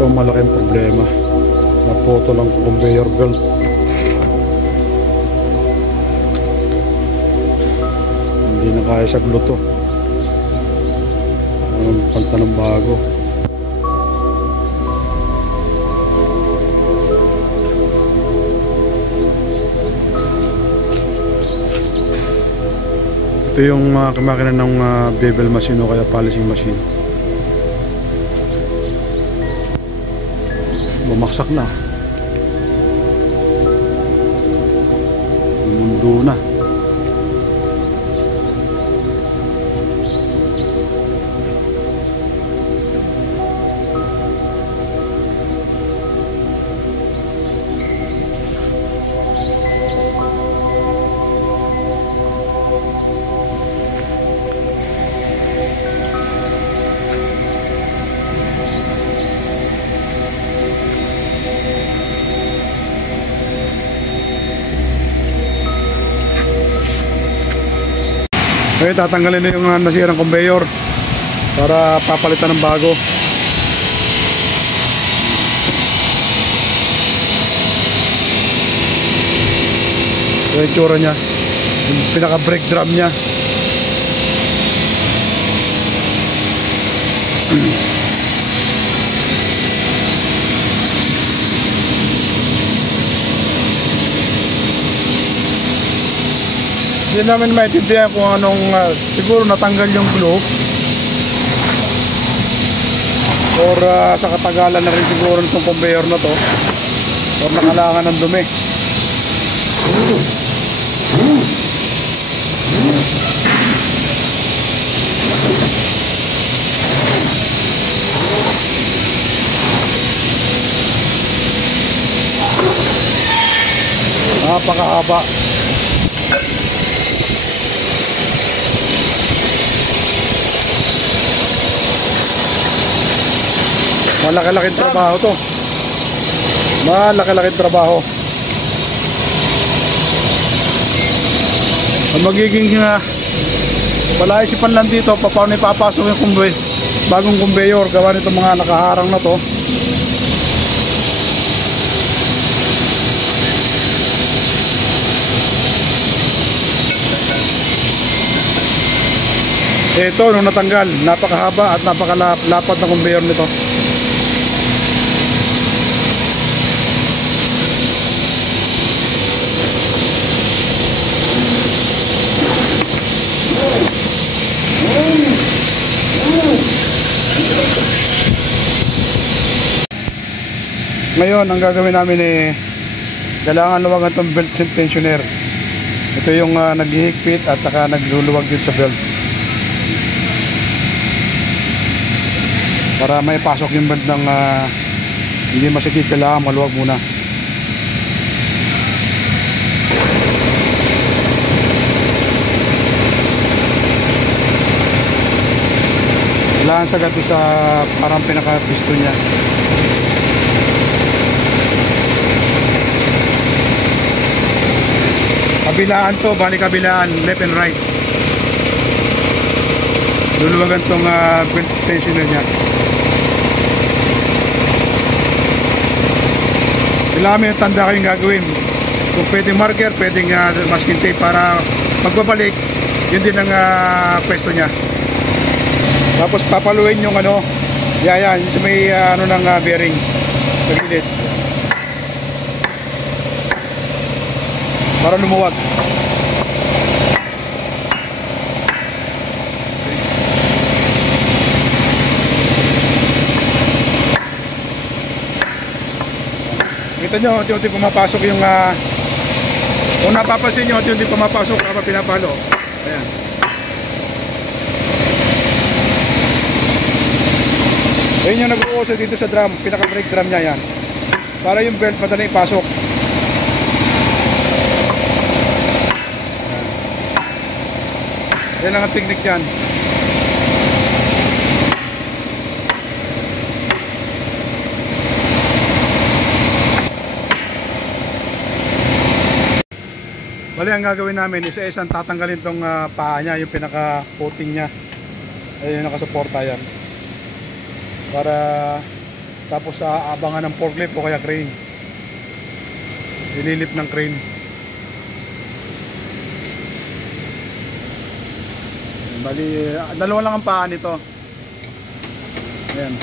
Ito ang malaking problema. Naputol ang conveyor belt. Hindi na kaya sa gluto. Panta ng bago. Ito yung makina ng bevel machine o kaya polishing machine. Bumaksak na. Mundo na. Ngayon tatanggalin na yung nasirang conveyor para papalitan ng bago. Yung itsura nya, yung pinaka brake drum nya. Hindi namin maintindihan kung anong siguro natanggal yung glue or sa katagalan na rin siguro nitong conveyor na to or nakalangan ng dumi. Napakahaba. Malaki-laking trabaho to. Malaki-laking trabaho. Ang magiging palaisipan lang dito paano ipapasok yung bagong conveyor gawa nito mga nakaharang na to. Ito nung natanggal, napakahaba at napakalapad na conveyor nito. Ngayon, ang gagawin namin kailangan luwagan itong belt tensioner. Ito yung naghihigpit at saka nagluluwag din sa belt. Para may pasok yung belt ng hindi masikip, kailangan maluwag muna. Kailangan sagat sa parang pinaka-piston niya. Kabilaan to, bali kabilaan, left and right. Luluwagan tong belt tensioner niya. Kailangan may tanda kayong gagawin. Kung pwedeng marker, pwedeng masking tape para magbabalik, yun din ang pwesto niya. Tapos papaluin yung yan, sa may ng bearing sa gilid. Para lumuwag. Kita nyo, unti-unti pumapasok yung kung napapansin nyo, unti-unti pumapasok kapag pinapalo. Ayan. Ayan yung nag-uusay dito sa drum, pinaka-brake drum nya yan. Para yung belt madaling ipasok. Yan lang ang technique yan. Bali, ang gagawin namin isa-isang tatanggalin tong paa niya, yung pinaka-coating niya. Ayun, nakasuporta yan. Para Tapos aabangan ng forklift o kaya crane. Ililip ng crane. Bali, dalawa lang ang paa nito. Ayan.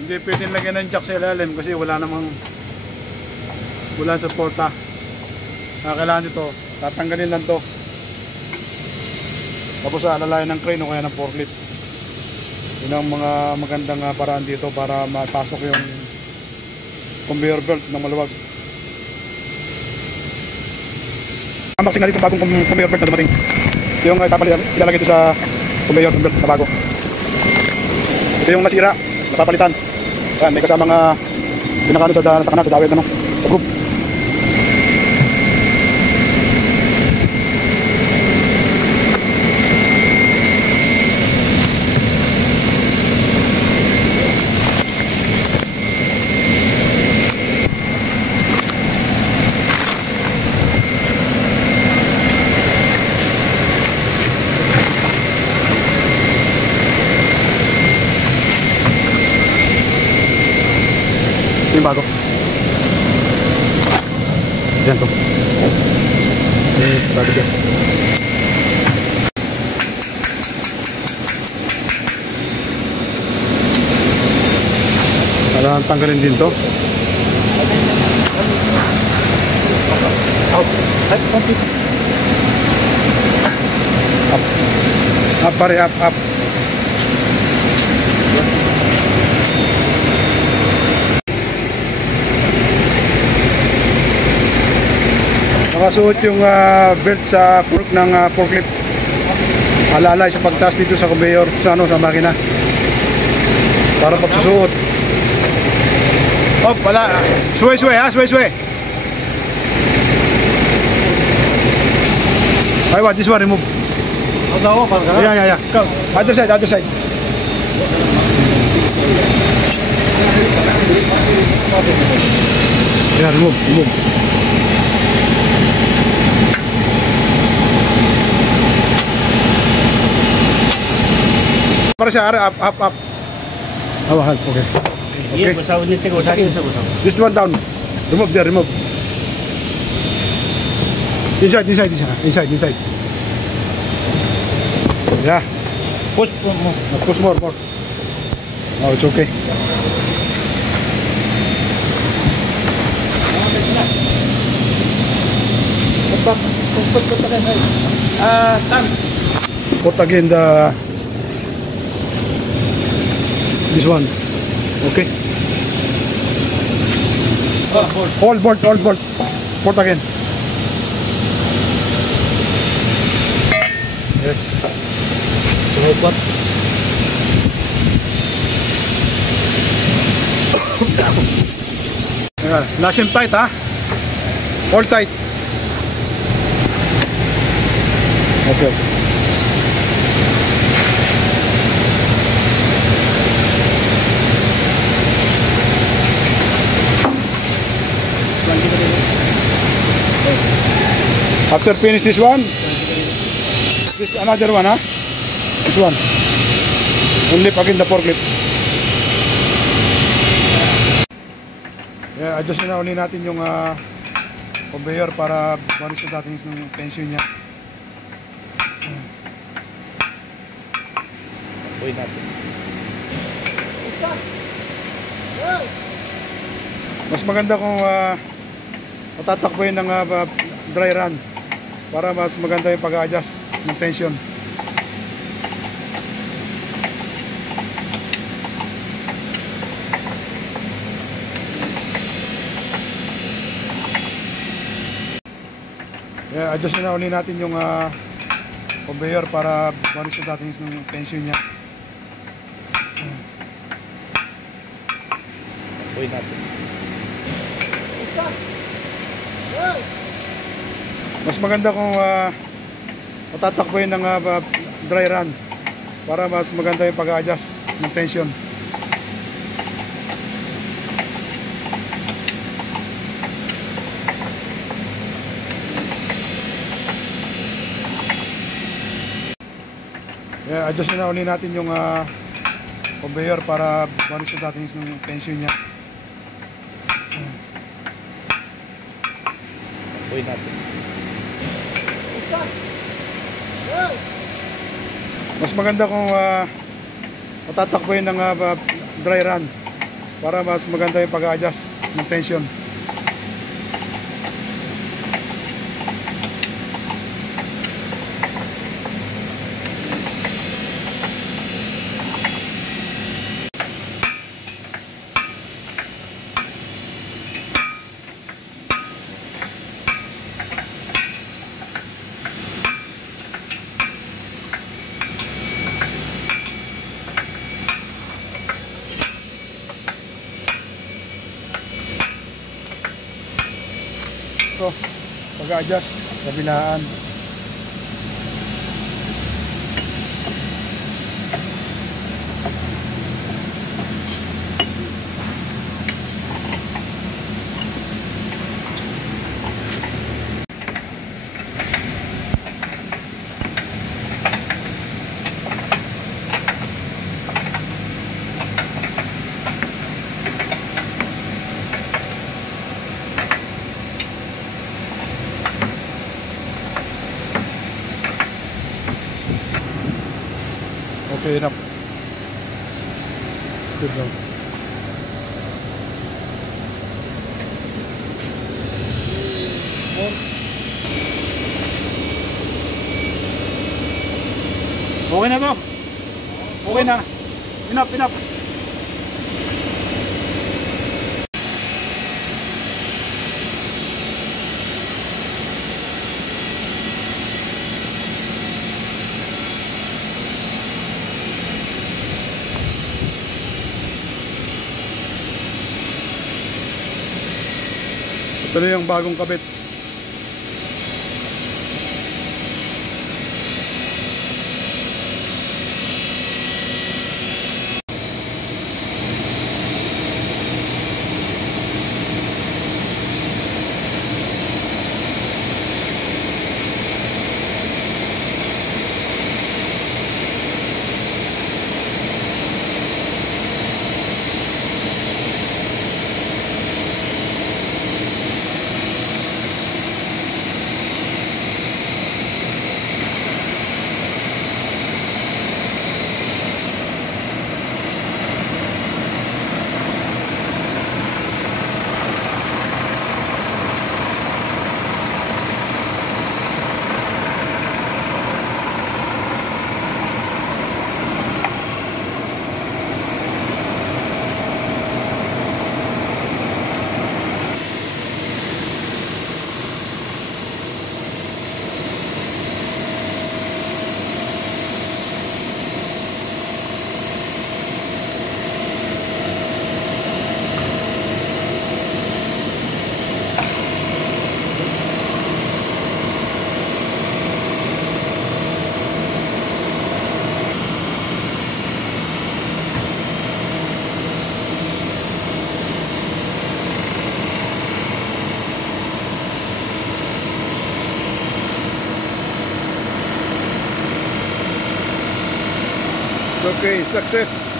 Hindi pwedeng lagyan ng jack sa ilalim kasi wala suporta. Kailangan nito, tatanggalin lang to. Tapos alalayan ng crane o kaya ng forklift. Yun ang mga magandang paraan dito para mapasok yung conveyor belt ng maluwag. Unboxing natin itong bagong conveyor belt na dumating. Ito yung ilalagay ito sa conveyor belt na bago. Ito yung nasira, napapalitan. Yan, may kasamang pinakano sa kanan, sa dawit, sa group. Yung bago. Yan to. Bago dyan. Kailangan tanggalin din to. Up. Up pare, up, up. Nakasuot yung belt sa fork ng forklift. Alalay sa pagtaas dito sa conveyor, sa makina. Para pagsusuot. Hop, wala. Sway ha, sway. Ay, what? This one, remove. Yeah. Other side. Yeah, remove. Para siya, up. Awal, okay. Iya, bersawat ni cekok tadi bersawat. This one down. Remove. Inside. Yeah. Push more. Oh, it's okay. Put again this one. Okay. All bolt. Put again. Yes. Robot. Nice and tight, ha? All tight. Okay. After finish this one, this another one, huh? This one. Only again the forklift. Yeah, adjust na uli natin yung conveyor para malis natin yung tension niya. Uy natin. Mas maganda kung matatakbuhin ng dry run para mas maganda yung pag-adjust ng tension. Yeah, adjust na uli natin yung conveyor para malis natin yung tension niya. Uy natin. Mas maganda kung matatakbuhin ng dry run para mas maganda yung pag-adjust ng tension. Yeah, adjust na uli natin yung conveyor para malis sa dating yung tension niya. Uwi natin. Mas maganda kung matatakbuhin ng dry run para mas maganda yung pag-adjust ng tension. Ito, pag-adjust, kabilaan. Okay enough. Good now. Okay na to. Okay na. Enough, enough. Ito na yung bagong kabit. Okay, success.